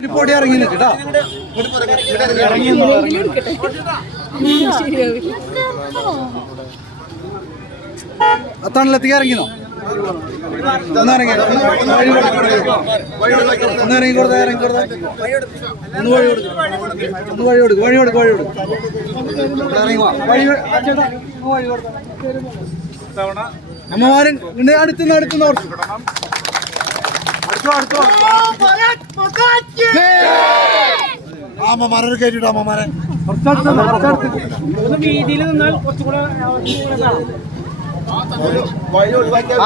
പൊടി ഇറങ്ങി നിൽക്കട്ടാ തണലെത്തിക്ക് ഇറങ്ങിന്നോ ഒന്നിറങ്ങി ഒന്നിറങ്ങി കൊടുത്ത ഇറങ്ങി കൊടുത്ത ഒന്ന് വഴി കൊടുക്കും ഒന്ന് വഴി കൊടുക്കും വഴി കൊടുക്കും വഴി കൊടുക്കും ഇറങ്ങി വഴി വഴി കൊടുത്ത അമ്മമാരൻ അടുത്തുനിന്ന് അടുത്തുനിന്ന് കുറച്ച് അമ്മമാരെ കയറ്റിട്ടോ അമ്മമാരെ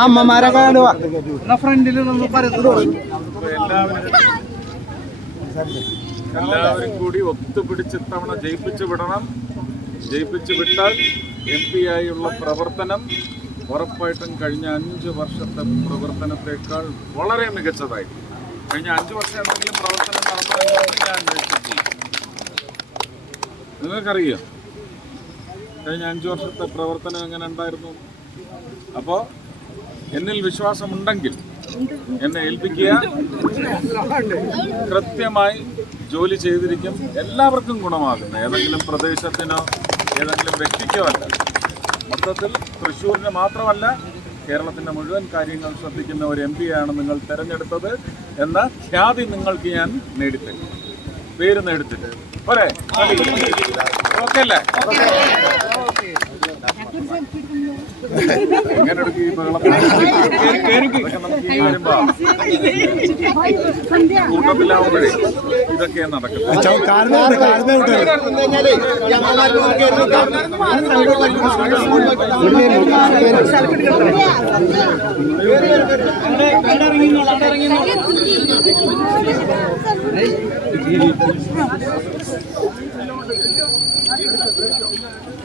അമ്മമാരൊക്കെ ഫ്രണ്ടിൽ നമ്മൾ എല്ലാവരും കൂടി ഒത്തുപിടിച്ച് ഇത്തവണ ജയിപ്പിച്ചു വിടണം. ജയിപ്പിച്ചു വിട്ടാൽ MP ആയുള്ള പ്രവർത്തനം ഉറപ്പായിട്ടും കഴിഞ്ഞ 5 വർഷത്തെ പ്രവർത്തനത്തെക്കാൾ വളരെ മികച്ചതായിരിക്കും. കഴിഞ്ഞ 5 വർഷം എന്തെങ്കിലും പ്രവർത്തനം നടന്നതെന്ന് ഞാൻ അന്വേഷിച്ചു. നിങ്ങൾക്കറിയാം കഴിഞ്ഞ 5 വർഷത്തെ പ്രവർത്തനം എങ്ങനെ ഉണ്ടായിരുന്നു. അപ്പോൾ എന്നിൽ വിശ്വാസമുണ്ടെങ്കിൽ എന്നെ ഏൽപ്പിക്കുക, കൃത്യമായി ജോലി ചെയ്തിരിക്കും. എല്ലാവർക്കും ഗുണമാകുന്ന, ഏതെങ്കിലും പ്രദേശത്തിനോ ഏതെങ്കിലും വ്യക്തിക്കോ അല്ല, മൊത്തത്തിൽ തൃശ്ശൂരിന് മാത്രമല്ല കേരളത്തിൻ്റെ മുഴുവൻ കാര്യങ്ങൾ ശ്രദ്ധിക്കുന്ന ഒരു MP ആണ് നിങ്ങൾ തിരഞ്ഞെടുത്തത് എന്ന ഖ്യാതി നിങ്ങൾക്ക് ഞാൻ നേടിത്തരും, പേര് നേടിത്തരും. പോരെ? ഓക്കെ അല്ലേ? എങ്ങനെ എടുക്കും ഈ ബഹളം? കൂട്ടത്തിലാവുമ്പോഴേ ഇതൊക്കെ നടക്കുന്നത്.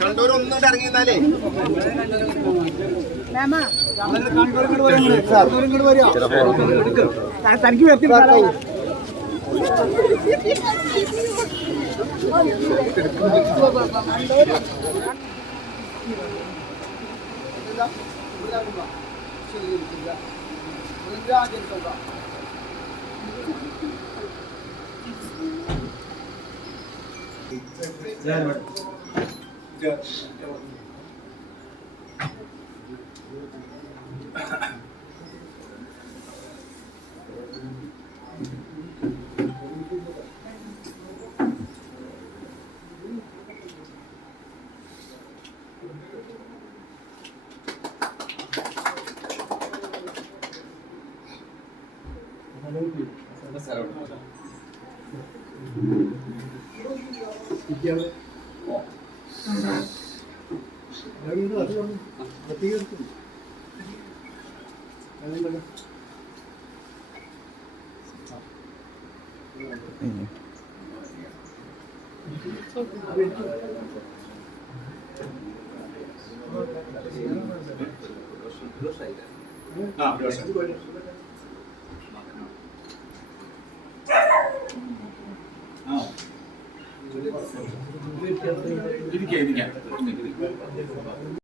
കണ്ടൂരൊന്നും ഇറങ്ങിയിരുന്നാലേ ഇരിക്കാം